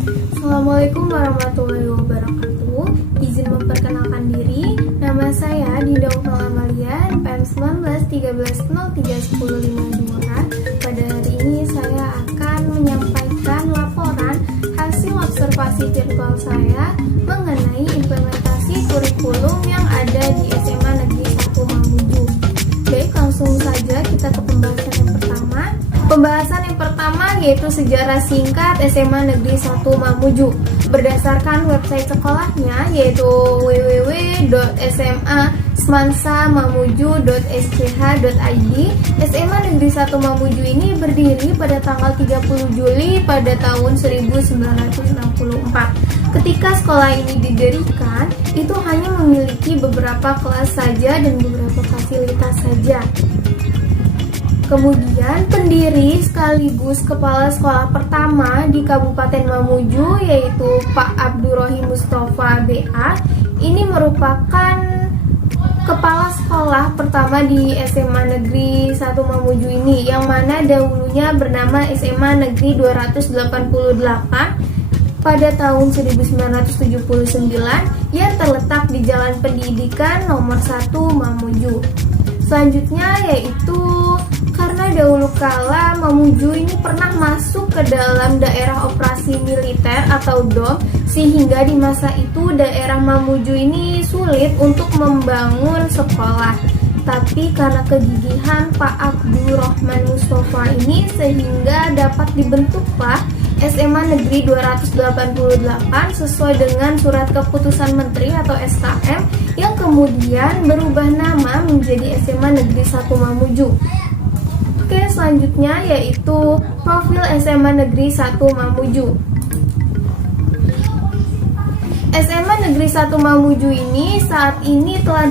Assalamualaikum warahmatullahi wabarakatuh. Izin memperkenalkan diri, nama saya Dinda Ukmal Amalia, NPM 1913031052. Pada hari ini saya akan menyampaikan laporan hasil observasi virtual saya mengenai implementasi kurikulum yang ada di SMA Negeri 1 Mamuju. Baik, langsung saja kita ke pembahasan yang pertama. Pembahasan yang pertama yaitu sejarah singkat SMA Negeri 1 Mamuju. Berdasarkan website sekolahnya yaitu www.sma-mamuju.sch.id, SMA Negeri 1 Mamuju ini berdiri pada tanggal 30 Juli pada tahun 1964. Ketika sekolah ini didirikan, itu hanya memiliki beberapa kelas saja dan beberapa fasilitas saja. Kemudian pendiri sekaligus kepala sekolah pertama di Kabupaten Mamuju yaitu Pak Abdurrohim Mustafa BA. Ini merupakan kepala sekolah pertama di SMA Negeri 1 Mamuju ini, yang mana dahulunya bernama SMA Negeri 288 pada tahun 1979 yang terletak di Jalan Pendidikan nomor 1 Mamuju. Selanjutnya yaitu karena dahulu kala Mamuju ini pernah masuk ke dalam daerah operasi militer atau DOM, sehingga di masa itu daerah Mamuju ini sulit untuk membangun sekolah. Tapi karena kegigihan Pak Abdurrohman Mustafa ini, sehingga dapat dibentuklah SMA Negeri 288 sesuai dengan surat keputusan menteri atau SKM yang kemudian berubah nama menjadi SMA Negeri 1 Mamuju. Oke, selanjutnya yaitu profil SMA Negeri 1 Mamuju. SMA Negeri 1 Mamuju ini saat ini telah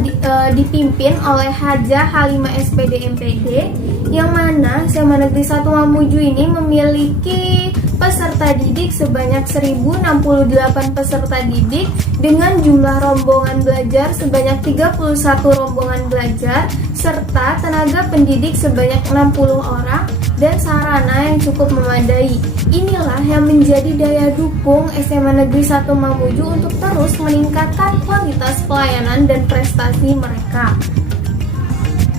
dipimpin oleh Hajah Halimah SPD MPD, yang mana SMA Negeri 1 Mamuju ini memiliki peserta didik sebanyak 1068 peserta didik dengan jumlah rombongan belajar sebanyak 31 rombongan belajar serta tenaga pendidik sebanyak 60 orang dan sarana yang cukup memadai. Inilah yang menjadi daya dukung SMA Negeri 1 Mamuju untuk terus meningkatkan kualitas pelayanan dan prestasi mereka.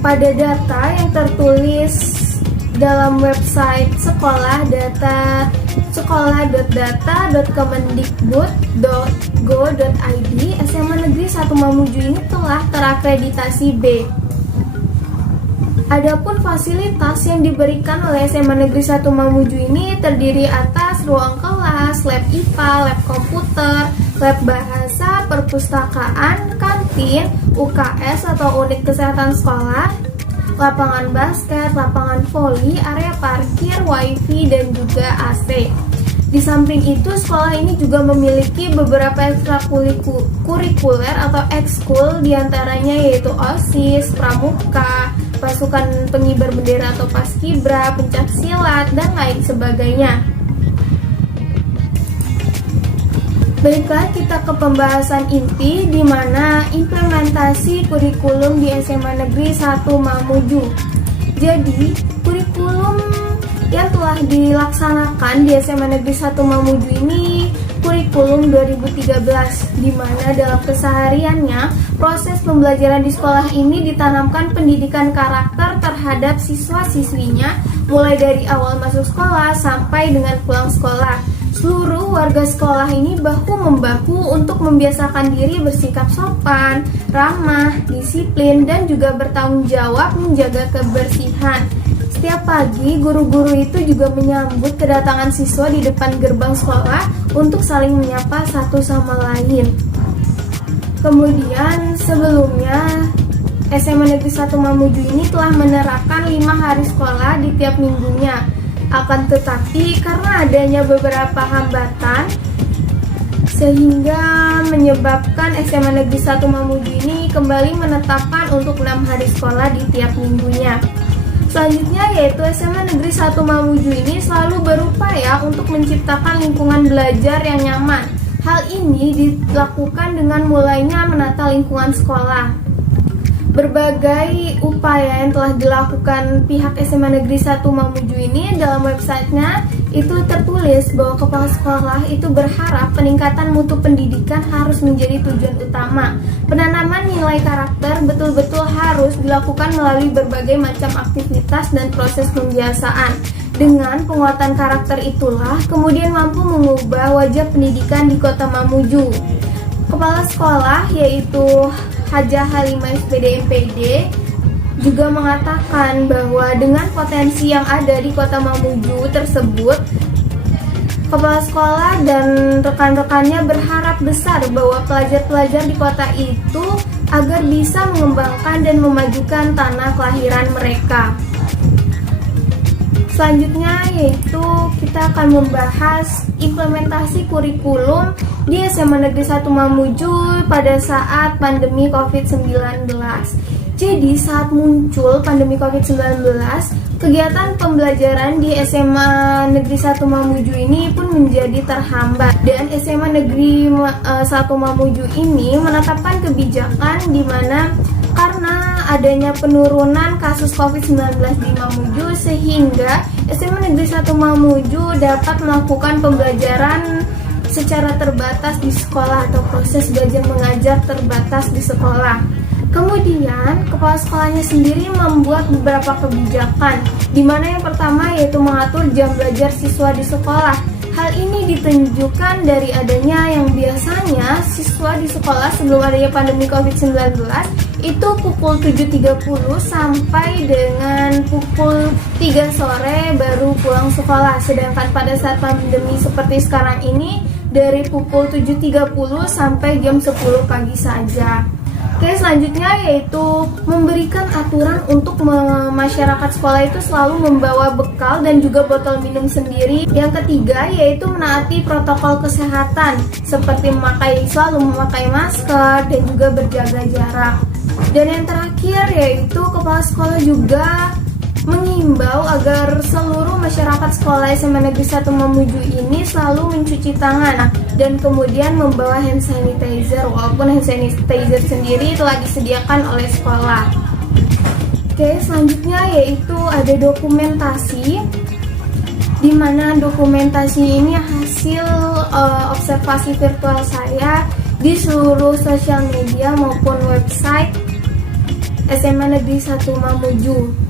Pada data yang tertulis dalam website sekolah.data.kemendikbud.go.id, SMA Negeri 1 Mamuju ini telah terakreditasi B. Adapun fasilitas yang diberikan oleh SMA Negeri 1 Mamuju ini terdiri atas ruang kelas, lab IPA, lab komputer, lab bahasa, perpustakaan, kantin, UKS atau unit kesehatan sekolah, lapangan basket, lapangan voli, area parkir, wifi, dan juga AC. Di samping itu, sekolah ini juga memiliki beberapa ekstrakurikuler atau ekskul, diantaranya yaitu OSIS, Pramuka, pasukan pengibar bendera atau paskibra, pencak silat, dan lain sebagainya. Baiklah, kita ke pembahasan inti di mana implementasi kurikulum di SMA Negeri 1 Mamuju. Jadi, kurikulum yang telah dilaksanakan di SMA Negeri 1 Mamuju ini kurikulum 2013, di mana dalam kesehariannya proses pembelajaran di sekolah ini ditanamkan pendidikan karakter terhadap siswa-siswinya mulai dari awal masuk sekolah sampai dengan pulang sekolah. Seluruh warga sekolah ini bahu-membahu untuk membiasakan diri bersikap sopan, ramah, disiplin, dan juga bertanggung jawab menjaga kebersihan. Setiap pagi, guru-guru itu juga menyambut kedatangan siswa di depan gerbang sekolah untuk saling menyapa satu sama lain. Kemudian, sebelumnya, SMA Negeri 1 Mamuju ini telah menerapkan 5 hari sekolah di tiap minggunya. Akan tetapi, karena adanya beberapa hambatan, sehingga menyebabkan SMA Negeri 1 Mamuju ini kembali menetapkan untuk 6 hari sekolah di tiap minggunya. Selanjutnya yaitu SMA Negeri 1 Mamuju ini selalu berupaya untuk menciptakan lingkungan belajar yang nyaman. Hal ini dilakukan dengan mulainya menata lingkungan sekolah. Berbagai upaya yang telah dilakukan pihak SMA Negeri 1 Mamuju ini dalam websitenya itu tertulis bahwa kepala sekolah itu berharap peningkatan mutu pendidikan harus menjadi tujuan utama. Penanaman nilai karakter betul-betul harus dilakukan melalui berbagai macam aktivitas dan proses pembiasaan. Dengan penguatan karakter itulah kemudian mampu mengubah wajah pendidikan di Kota Mamuju. Kepala sekolah yaitu Hajah Halimah SPD MPD juga mengatakan bahwa dengan potensi yang ada di Kota Mamuju tersebut, kepala sekolah dan rekan-rekannya berharap besar bahwa pelajar-pelajar di kota itu agar bisa mengembangkan dan memajukan tanah kelahiran mereka. Selanjutnya yaitu kita akan membahas implementasi kurikulum di SMA Negeri 1 Mamuju pada saat pandemi COVID-19. Jadi saat muncul pandemi COVID-19, kegiatan pembelajaran di SMA Negeri 1 Mamuju ini pun menjadi terhambat. Dan SMA Negeri 1 Mamuju ini menetapkan kebijakan di mana karena adanya penurunan kasus COVID-19 di Mamuju, sehingga SMA Negeri 1 Mamuju dapat melakukan pembelajaran secara terbatas di sekolah atau proses belajar mengajar terbatas di sekolah. Kemudian, kepala sekolahnya sendiri membuat beberapa kebijakan, di mana yang pertama yaitu mengatur jam belajar siswa di sekolah. Hal ini ditunjukkan dari adanya yang biasanya siswa di sekolah sebelum adanya pandemi COVID-19 itu pukul 7.30 sampai dengan pukul 3 sore baru pulang sekolah. Sedangkan pada saat pandemi seperti sekarang ini dari pukul 7.30 sampai jam 10 pagi saja. Oke, selanjutnya yaitu memberikan aturan untuk masyarakat sekolah itu selalu membawa bekal dan juga botol minum sendiri. Yang ketiga yaitu menaati protokol kesehatan seperti selalu memakai masker dan juga berjaga jarak. Dan yang terakhir yaitu kepala sekolah juga mengimbau agar seluruh masyarakat sekolah SMA Negeri 1 Mamuju ini selalu mencuci tangan dan kemudian membawa hand sanitizer, walaupun hand sanitizer sendiri telah disediakan oleh sekolah. Oke, selanjutnya yaitu ada dokumentasi, di mana dokumentasi ini hasil observasi virtual saya di seluruh sosial media maupun website SMA Negeri 1 Mamuju.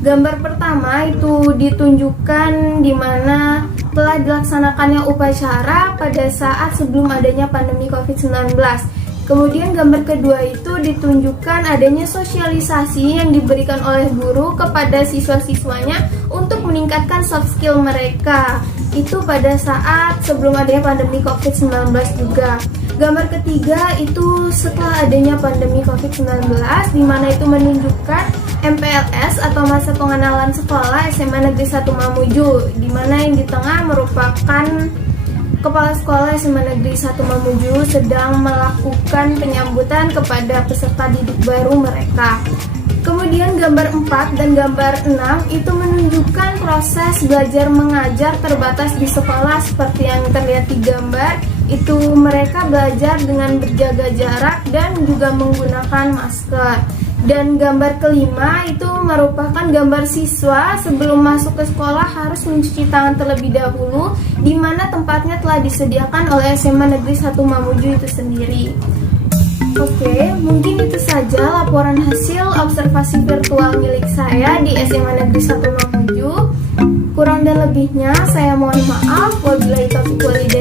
Gambar pertama itu ditunjukkan di mana telah dilaksanakannya upacara pada saat sebelum adanya pandemi COVID-19. Kemudian gambar kedua itu ditunjukkan adanya sosialisasi yang diberikan oleh guru kepada siswa-siswanya untuk meningkatkan soft skill mereka. Itu pada saat sebelum adanya pandemi COVID-19 juga. Gambar ketiga itu setelah adanya pandemi COVID-19, di mana itu menunjukkan MPLS atau masa pengenalan sekolah SMA Negeri 1 Mamuju, di mana yang di tengah merupakan kepala sekolah SMA Negeri 1 Mamuju sedang melakukan penyambutan kepada peserta didik baru mereka. Kemudian gambar 4 dan gambar 6 itu menunjukkan proses belajar mengajar terbatas di sekolah seperti yang terlihat di gambar. Itu mereka belajar dengan berjaga jarak dan juga menggunakan masker. Dan gambar kelima itu merupakan gambar siswa sebelum masuk ke sekolah harus mencuci tangan terlebih dahulu, di mana tempatnya telah disediakan oleh SMA Negeri 1 Mamuju itu sendiri. Oke, mungkin itu saja laporan hasil observasi virtual milik saya di SMA Negeri 1 Mamuju. Kurang dan lebihnya saya mohon maaf. Wabillahi taufiq walhidayah.